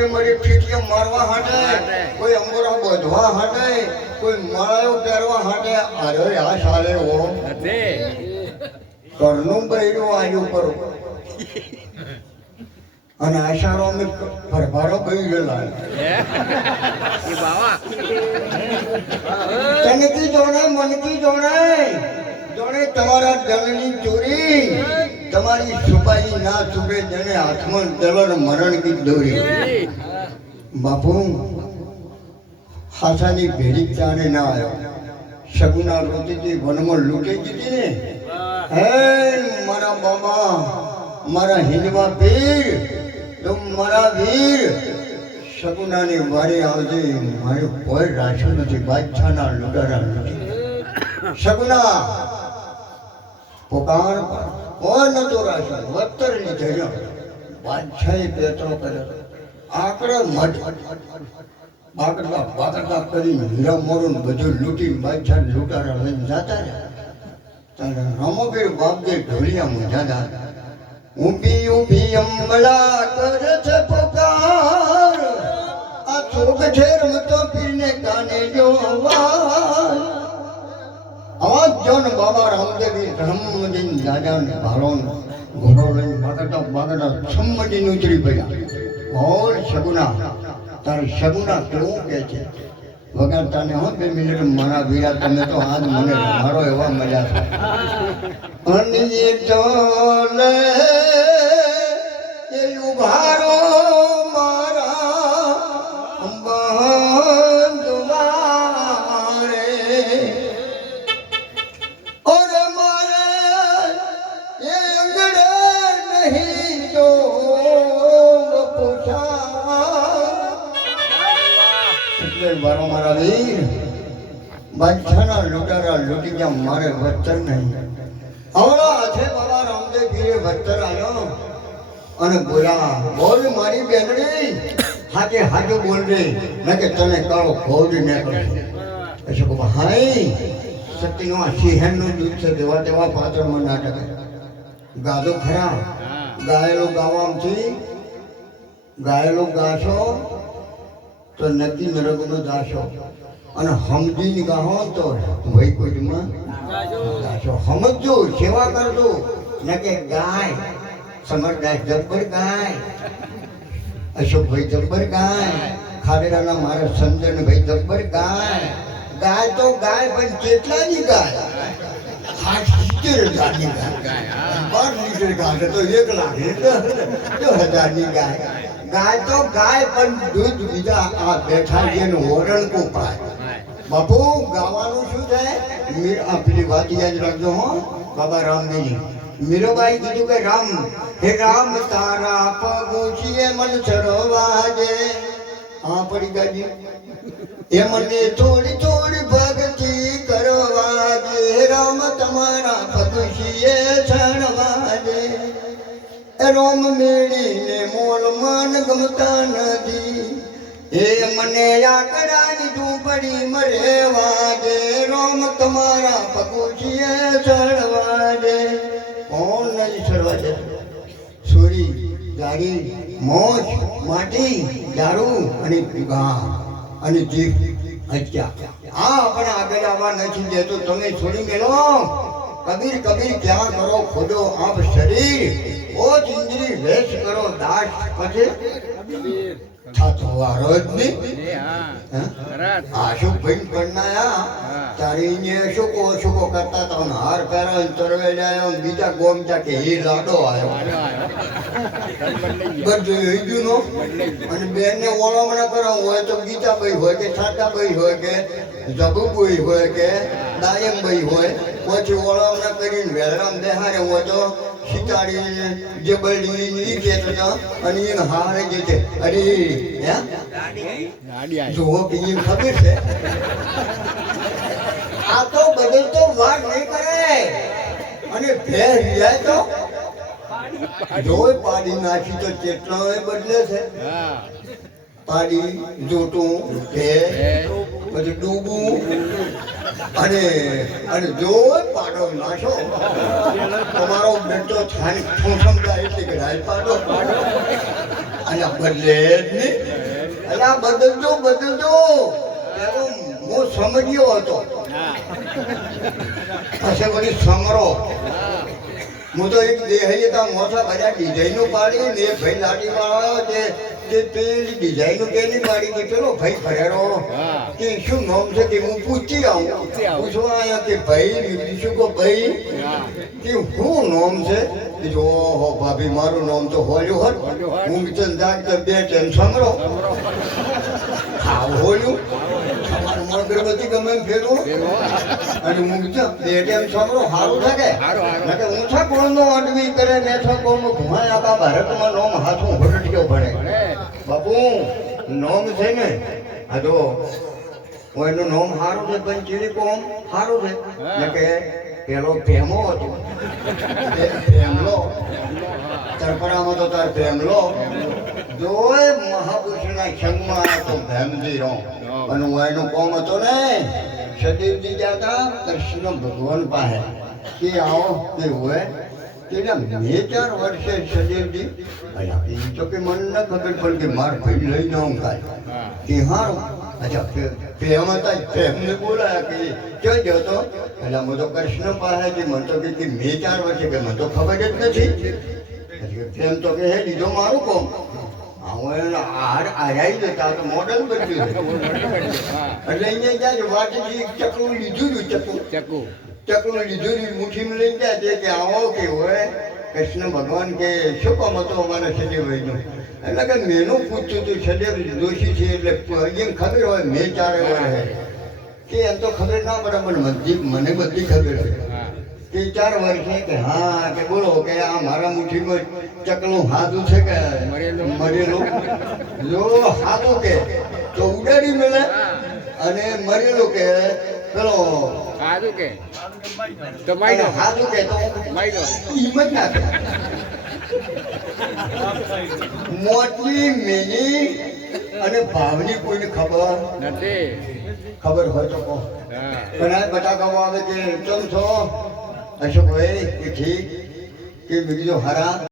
મોરી મરી ફીટીઓ મારવા હાટે કોઈ અંગોરા બધવા હાટે કોઈ મરાયો પહેરવા હાટે. અરે આ સાલે ઓ ઘરનું બૈરું આવ્યું કરું અને આશારો અમે ભરભારો કહી ગયેલા. તનકી જોણે મનકી જોણે જોણે તમારા જનની ચોરી. તમારી છુપાઈ ના છુપે જેને હાથમાં તલર મરણ કી દોરી બાપુ, હાથાની ભેડી ચાને ના આવ્યો. શગુના રોતીથી વનમાં લૂંટી દીધી ને? હે મારા બાબા, મારા હિંદવા પીર, તું મારા વીર. શગુનાની વારી આવજે, મારે કોઈ રાખ્યું નથી, બાદશાહના લુડારા નથી. શગુના પોકાર નતો રાખ્યો. વત્તર લીધે બાદશાહે પેતરો કર્યો. આકડે મઢ. બાકડતા બાકડતા કરી હીરા મોરું ને બધું લૂંટી બાદશાહ લૂંટારા લઈને જતા રહ્યા. તારે રમોબીર બાપદે ઢોલિયા મજાદાર ઊભી ઊભી અંબળા કરે છે પોકાર. આ છોક છે રમતો પીરને કાને જો અવાજ અવાજ જો ને બાબા રામદેવી ધર્મજીન દાદાને ભાળો ને ઘોડો લઈને બાગડા બાગડતા સંમજીને ઉતરી પડ્યા. બોલ સગુના તારી સગુના કેવું કે છે? વગર તને હો બે મિનિટ મારા વીરા તમે તો આજ મને મારો એવા મજા છે. અને એ ચોલે એ ઉભારો બાદશાહના લૂંટારા લૂંટી ગયા મારે વચન નહીં. હમણાં છે બાબા રામદેવ ગીરે વચન આવ્યો અને બોલા બોલ મારી બેનડી. હાથે હાથે બોલ રે ન કે તને કાળો ખોજ ને કરે. પછી કહું હાય સતીનો સિંહણનું દૂધ છે દેવા દેવા પાત્રમાં નાટક ગાધો ખરા. ગાયેલો ગાવામથી ગાયેલો ગાશો તો નથી મેરગનો દાસો અને સમજીને ગાહો તો વૈકુંઠમાં દાસો સમજો સેવા કરજો. ન કે ગાય સમજદાર જબ્બર ગાય, અશોકભાઈ જબ્બર ગાય ખાડેરાના મારા સંજનભાઈ જબ્બર ગાય. ગાય તો ગાય, પણ કેટલાની ગાય? ગાય. બાર લીટર ગાય તો એક લાખ દસ હજારની ગાય. ગાય તો ગાય, પણ દૂધ બીજા આ બેઠા જેનું ઓરણકું પાય. બાપુ, ગાવાનું શું છે? મીર આ પેલી વાત યાદ રાખજો, હો. બાબા રામદેવજી મીરાબાઈ કીધું કે, રામ, હે રામ, તારા પગુચીએ મન ચરવાજે હા, પડી ગાજી એ મને થોડી થોડી ભક્તિ કરવા દે. રામ, તમારા પગુચીએ છણવાજે એ રોમ મેળીને મોલ મન ગમતા નથી એ મને આકડાની ઝૂંપડી મળે વાજે રોમ તમારા પગુચીએ ચડવા દે કોણ નહીં ચડવા દે છોરી ગાડી, મોજ, માટી, દારૂ અને પીવા અને જીભ હત્યા આ આપણે આગળ આવવા નથી દેતો તમે છોડી મેળો કબીર કબીર, ક્યાં કરો ખોદો આપ શરીર. ઓ ઇન્દ્રી વેશ કરો દાસ પછી? થતો વારો જ નહીં આશુભાઈ પરણાયા તારે એને અશોકો અશોકો કરતા હતા હાર પહેરો તરવે જાય બીજા ગોમ જા કે હી લાડો આવ્યો. બધું હિજુ નો? અને બેન ને ઓળવણા કરો હોય તો ગીતા ભાઈ હોય કે છાતાભાઈ હોય કે જબુભાઈ હોય કે દાયમભાઈ હોય પછી ઓળવણા કરીને વેલરામ દેહારે હોય તો શિકારી જે બળી હતો અને એને હારે જે છે અરે હે? જુઓ કે એને ખબર છે? આ તો બદલ તો વાત નહીં કરે. અને ફેર જાય તો? જોઈ પાડી નાખી તો કેટલોય બદલે છે. પાડી જોટું ફેર પછી ડૂબું. અને અને જો પાડો નાશો તમારો બેટો થાય ઠોસમ થાય એટલે કે રાય પાડો. અને બદલે જ નહીં અલ્યા બદલજો બદલજો. પેલો હું સમજ્યો હતો. પછી વળી સમરો. હું તો એક દેહી હતા મોટા બધા ડિઝાઇનો પાડી ને ભાઈ લાડી વાળો તે પેલી ડિઝાઇનો કેની પાડી કે પેલો ભાઈ ફરેરો હા. કે શું નામ છે કે હું પૂછી આવું. પૂછવા આવ્યા કે ભાઈ બીજું કો ભાઈ? કે શું નામ છે? કે ઓહો ભાભી મારું નામ તો હોલ્યું હોત. હું જાગ તો બે ટેન સમરો હા હોલ્યું. અગરબત્તી ગમે ફેરવો. ફેરવો. અને હું અડવી કરે નેઠા કોણનો ઘુમાય આખા ભારતમાં નોમ હાથું હોરડ્યો ગયો ભણે. બાપુ નોમ છે ને? આ જો એનું નોમ સારું છે પણ ચીડી કોમ સારું છે એટલે કે પેલો ભેમો હતો. તે પ્રેમલો તરફડામાં તો તાર પ્રેમલો જોય મહાપુરુષના સંગમાં તો ભેમજી રહો અને હું એનું કોમ હતો ને સદીવજી ગયા હતા કૃષ્ણ ભગવાન પાસે. કે આવો તે હોય. તેના મેં ચાર વર્ષે સદીવજી એ તો કે મને ન ખબર પણ કે માર ભાઈ લઈ જાઉં કાંઈ. કે હારો. અચ્છા પ્રેમ હતા પ્રેમને બોલાયા કે ક્યાં ગયો તો? એટલે હું તો કૃષ્ણ પાસે કે મને તો કે મેં ચાર વર્ષે કે મને તો ખબર જ નથી. પ્રેમ તો કે હે લીધો મારું કોમ. એટલે અહીંયા ચકલું લીધું હતું ચકુ. ચક્કુ ચકલું લીધું ને મુઠ્ઠીમાં લઈ ગયા છે કે આવો કે હોય. કૃષ્ણ ભગવાન કે શું કામ હતો અમારા સદેવભાઈનું એટલે કે મેનું પૂછતું હતું સદેવ દોષી છે એટલે એમ ખબર હોય મેં ચારે હોય કે એમ તો ખબર ના પડે પણ બધી મને બધી ખબર છે. કે ચાર વર્ષે કે હા કે બોલો કે આ મારા મુઠ્ઠીમાં ચકલું હાથું છે કે મરેલો? મરેલું? જો હાથું કે તો ઉડાડી મળે અને મરેલો કે પેલો સારું કે? તો માઈ દો હાથું કે તો માઈ હિંમત ના કરે. મોટી મેની અને ભાવની કોઈને ખબર? નથી. ખબર હોય તો કહો. ઘણા બટાકાઓ આવે કે કેમ છો? અશોકભાઈ કે ઠીક? કે બીજો હરા?